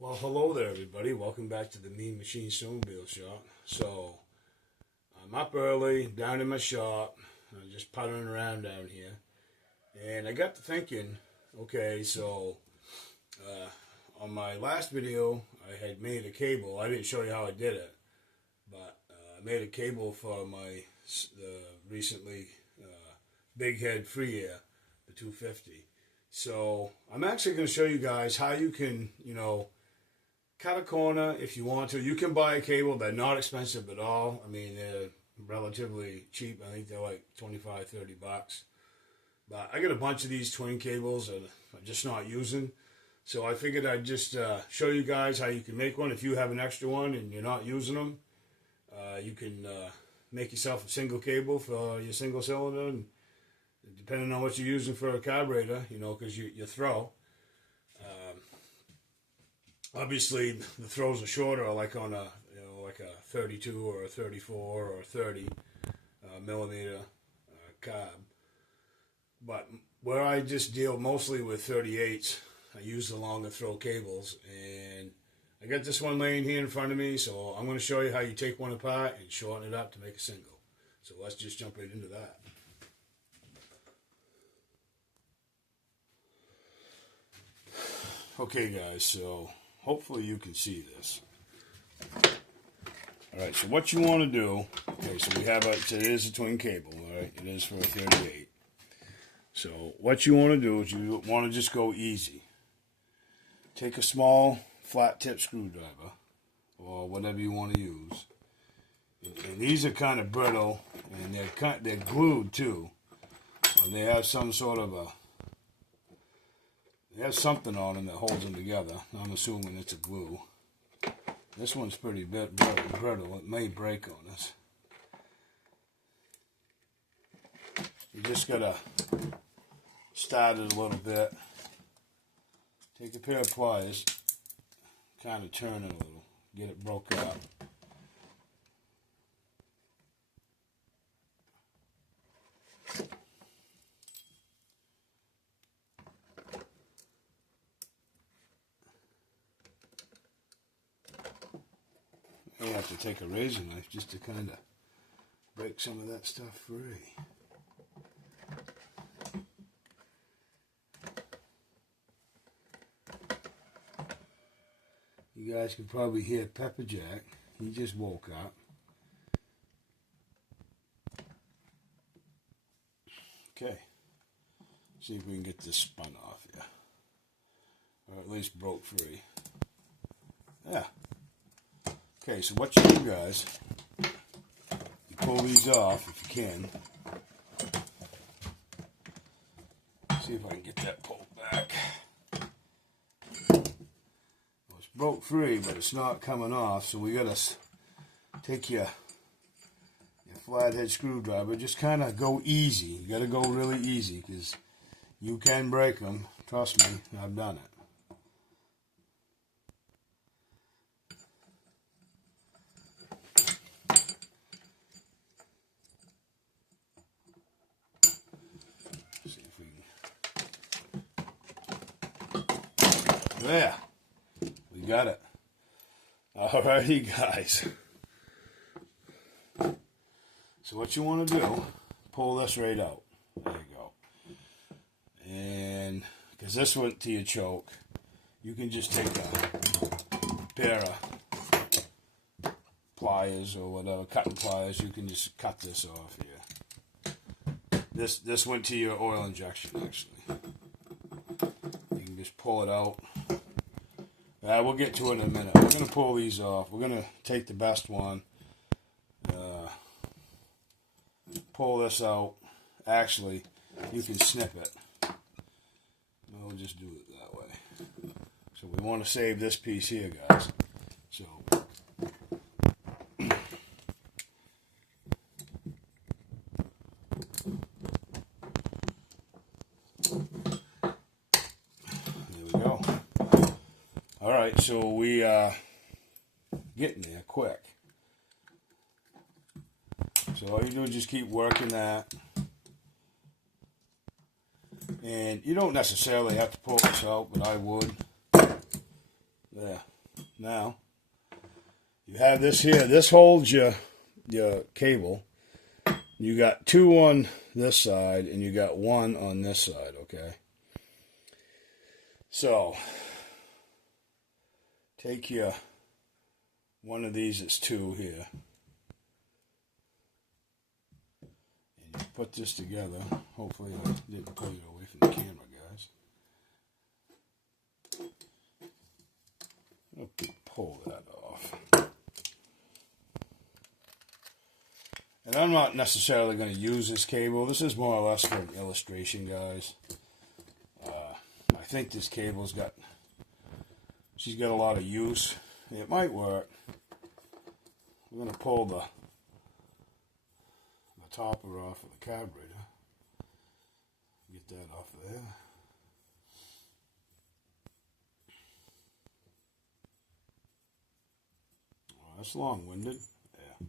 Well, hello there, everybody. Welcome back to the Mean Machine Snowmobile Shop. So, I'm up early, down in my shop, just puttering around down here. And I got to thinking, okay, so on my last video, I had made a cable. I didn't show you how I did it, but I made a cable for my recently Big Head Free Air, the 250. So, I'm actually going to show you guys how you can, cut a corner if you want to. You can buy a cable. They're not expensive at all. I mean, they're relatively cheap. I think they're like 25, 30 bucks. But I got a bunch of these twin cables that I'm just not using. So I figured I'd just show you guys how you can make one. If you have an extra one and you're not using them, you can make yourself a single cable for your single cylinder. And depending on what you're using for a carburetor, because you throw. Obviously, the throws are shorter, like on a 32 or a 34 or a 30 millimeter carb. But where I just deal mostly with 38s, I use the longer throw cables. And I got this one laying here in front of me, so I'm going to show you how you take one apart and shorten it up to make a single. So let's just jump right into that. Okay, guys, so hopefully you can see this. Alright, so what you want to do, okay, so we have it is a twin cable, alright, it is for a 38. So what you want to do is you want to just go easy. Take a small flat tip screwdriver, or whatever you want to use. And these are kind of brittle, and they're glued too. Or they have some sort of they have something on them that holds them together. I'm assuming it's a glue. This one's pretty brittle. It may break on us. You just gotta start it a little bit. Take a pair of pliers, kind of turn it a little, get it broke up. You have to take a razor knife just to kind of break some of that stuff free. You guys can probably hear Pepper Jack. He just woke up. Okay. See if we can get this spun off here. Or at least broke free. Yeah. Okay, so what you do, guys, you pull these off if you can. See if I can get that pulled back. Well, it's broke free, but it's not coming off, so we gotta take your flathead screwdriver. Just kind of go easy. You gotta go really easy, because you can break them. Trust me, I've done it. There, we got it. Alrighty, guys. So what you want to do, pull this right out. There you go. And because this went to your choke, you can just take a pair of pliers or whatever, cutting pliers. You can just cut this off here. This went to your oil injection, actually. You can just pull it out. We'll get to it in a minute. We're going to pull these off. We're going to take the best one. Pull this out. Actually, you can snip it. We'll just do it that way. So we want to save this piece here, guys. So alright, so we getting there quick. So all you do is just keep working that. And you don't necessarily have to pull this out, but I would. There. Now, you have this here. This holds your cable. You got two on this side, and you got one on this side, okay? So, take your, one of these is two here. And you put this together. Hopefully I didn't pull it away from the camera, guys. Okay, pull that off. And I'm not necessarily going to use this cable. This is more or less for an illustration, guys. I think this cable's got, she's got a lot of use. It might work. We're going to pull the topper off of the carburetor. Get that off of there. Oh, that's long-winded. Yeah,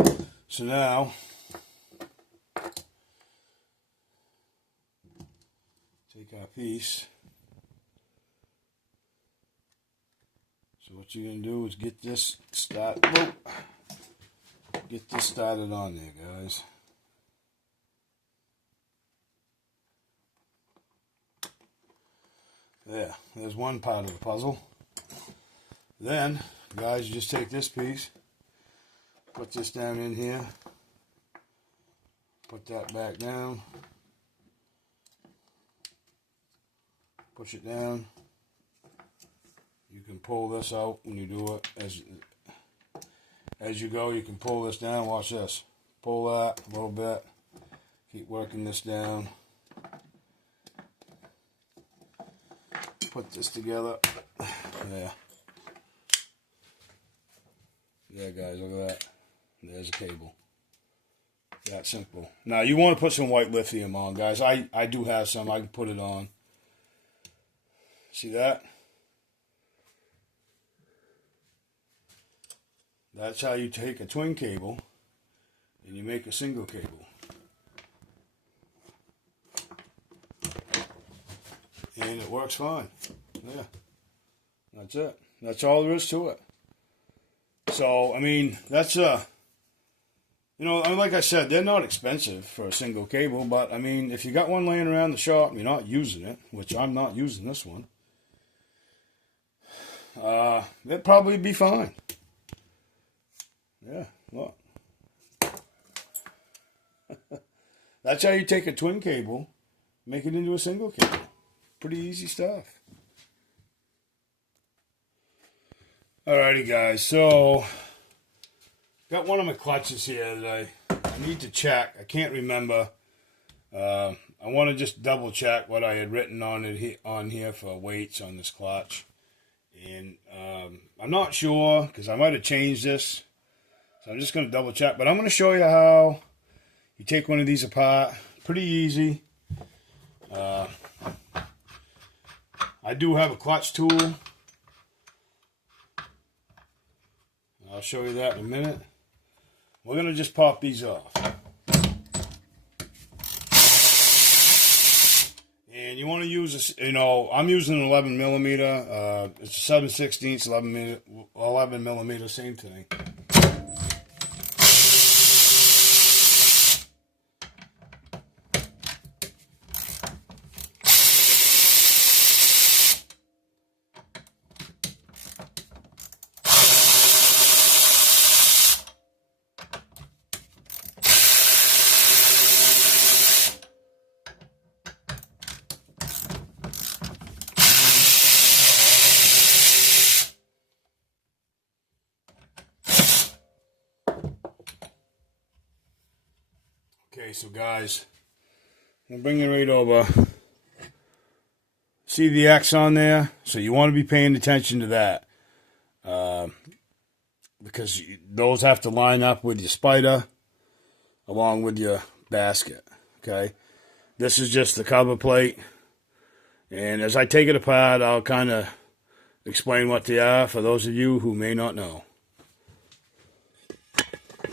okay. So now, take our piece. So what you're going to do is get this started on there, guys. There's one part of the puzzle. Then, guys, you just take this piece, put this down in here, put that back down, push it down. You can pull this out when you do it. As you go, you can pull this down. Watch this. Pull that a little bit. Keep working this down. Put this together. There. There, guys, look at that. There's a cable. That simple. Now, you want to put some white lithium on, guys. I do have some. I can put it on. See that? That's how you take a twin cable and you make a single cable. And it works fine. Yeah. That's it. That's all there is to it. So, I mean, that's you know, like I said, they're not expensive for a single cable, but I mean, if you got one laying around the shop and you're not using it, which I'm not using this one, it'd probably be fine. Yeah, look. That's how you take a twin cable, make it into a single cable. Pretty easy stuff. Alrighty, guys, so got one of my clutches here that I need to check. I can't remember. I want to just double check what I had written on it on here for weights on this clutch. And I'm not sure because I might have changed this. So I'm just going to double check, but I'm going to show you how you take one of these apart. Pretty easy. I do have a clutch tool. I'll show you that in a minute. We're going to just pop these off. And you want to use this, you know, I'm using an 11 millimeter. It's a 7/16 11 millimeter, same thing. Okay, so guys, we'll bring it right over. See the X on there? So you want to be paying attention to that. Because those have to line up with your spider along with your basket. Okay? This is just the cover plate. And as I take it apart, I'll kind of explain what they are for those of you who may not know.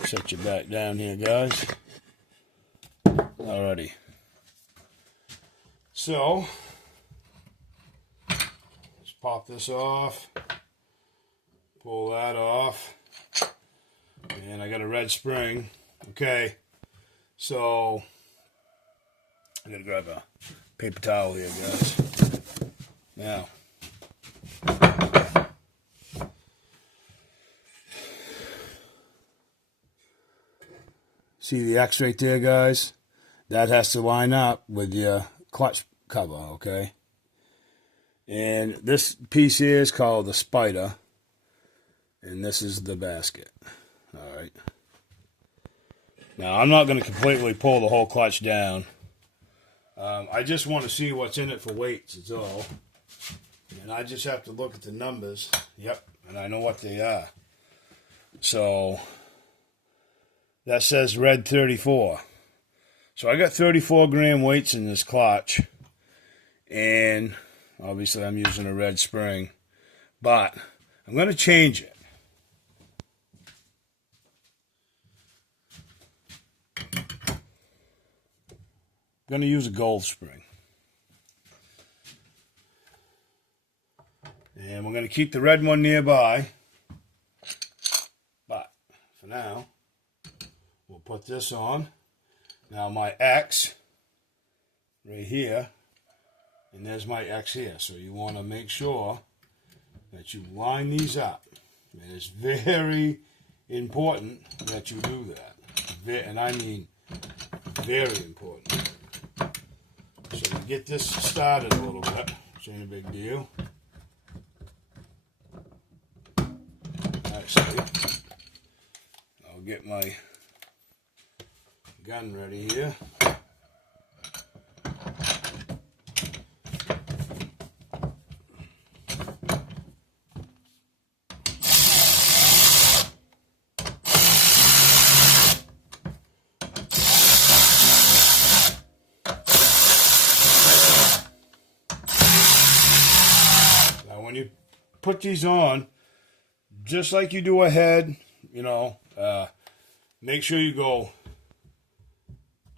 Set you back down here, guys. Alrighty. So, let's pop this off, pull that off, and I got a red spring. Okay, so I gotta grab a paper towel here, guys. Now, see the X right there, guys? That has to line up with your clutch cover, okay? And this piece here is called the spider, and this is the basket. All right. Now, I'm not going to completely pull the whole clutch down. I just want to see what's in it for weights, is all. And I just have to look at the numbers. Yep, and I know what they are. So, that says red 34. So I got 34 gram weights in this clutch. And obviously I'm using a red spring. But I'm going to change it. I'm going to use a gold spring. And we're going to keep the red one nearby. But for now, we'll put this on. Now my X right here, and there's my X here. So you want to make sure that you line these up. It is very important that you do that. And I mean very important. So to get this started a little bit, which ain't a big deal. Actually, I'll get my gun ready here. Now when you put these on, just like you do a head, you know, make sure you go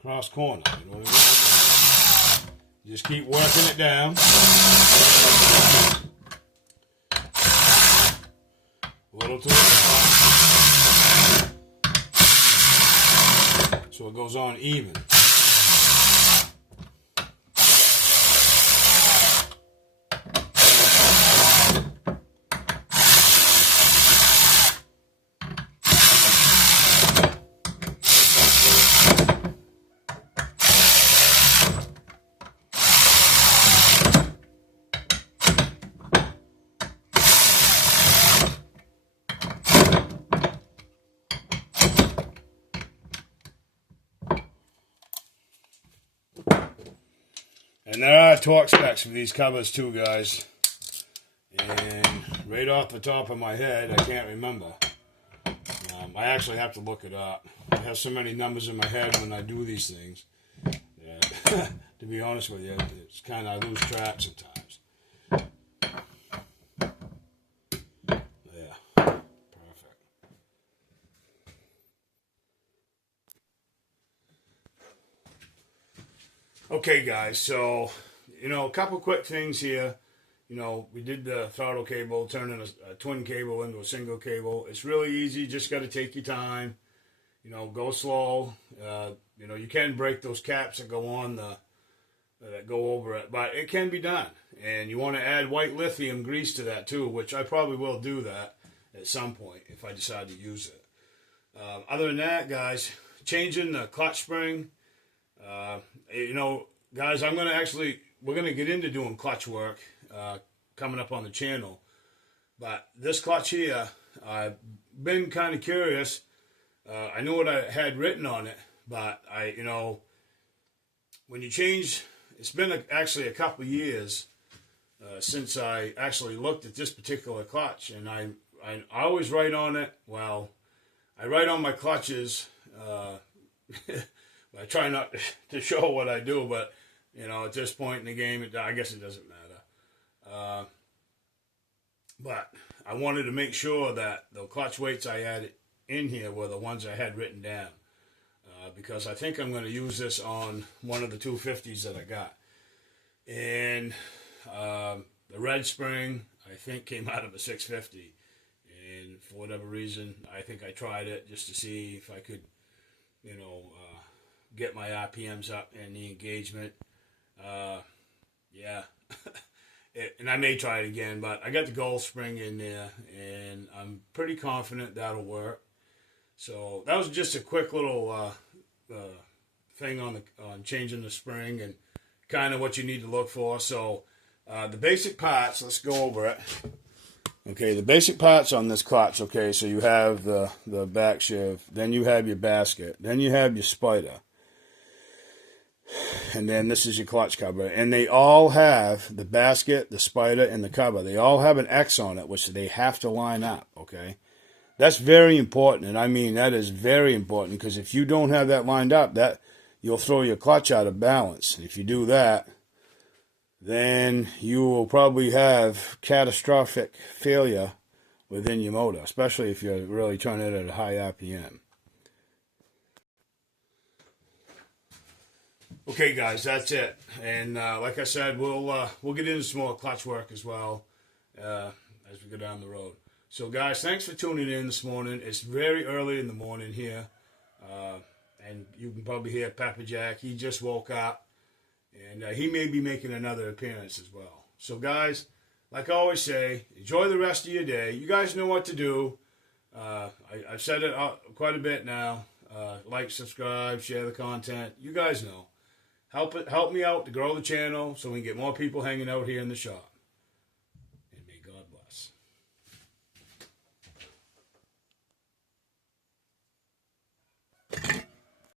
cross corner. You know what I mean? Just keep working it down. A little to the top. So it goes on even. And there are torque specs for these covers too, guys. And right off the top of my head, I can't remember. I actually have to look it up. I have so many numbers in my head when I do these things. Yeah. To be honest with you, it's kind of, I lose track sometimes. Yeah, perfect. Okay, guys, so, you know, a couple quick things here. You know, we did the throttle cable, turning a twin cable into a single cable. It's really easy, just got to take your time. You know, go slow. You know, you can break those caps that go on that go over it, but it can be done. And you want to add white lithium grease to that too, which I probably will do that at some point if I decide to use it. Other than that, guys, changing the clutch spring. You know, guys, we're going to get into doing clutch work coming up on the channel. But this clutch here, I've been kind of curious. I knew what I had written on it, but you know, when you change, it's been actually a couple years since I actually looked at this particular clutch, and I always write on it. Well, I write on my clutches. I try not to show what I do, but you know, at this point in the game, I guess it doesn't matter. But I wanted to make sure that the clutch weights I had in here were the ones I had written down, because I think I'm going to use this on one of the 250s that I got. And the red spring, I think came out of a 650. And for whatever reason, I think I tried it just to see if I could, get my RPMs up and the engagement. Yeah. And I may try it again, but I got the gold spring in there, and I'm pretty confident that'll work. So that was just a quick little thing on changing the spring and kind of what you need to look for. So the basic parts, let's go over it. Okay, the basic parts on this clutch. Okay, so you have the back sheave, then you have your basket, then you have your spider, and then this is your clutch cover. And they all have the basket, the spider, and the cover. They all have an X on it, which they have to line up. Okay, that's very important, and I mean that is very important, because if you don't have that lined up, that you'll throw your clutch out of balance. If you do that, then you will probably have catastrophic failure within your motor, especially if you're really turning it at a high RPM. Okay, guys, that's it. And like I said, we'll get into some more clutch work as well as we go down the road. So, guys, thanks for tuning in this morning. It's very early in the morning here, and you can probably hear Papa Jack. He just woke up. And he may be making another appearance as well. So, guys, like I always say, enjoy the rest of your day. You guys know what to do. I've said it quite a bit now. Like, subscribe, share the content. You guys know. Help me out to grow the channel so we can get more people hanging out here in the shop.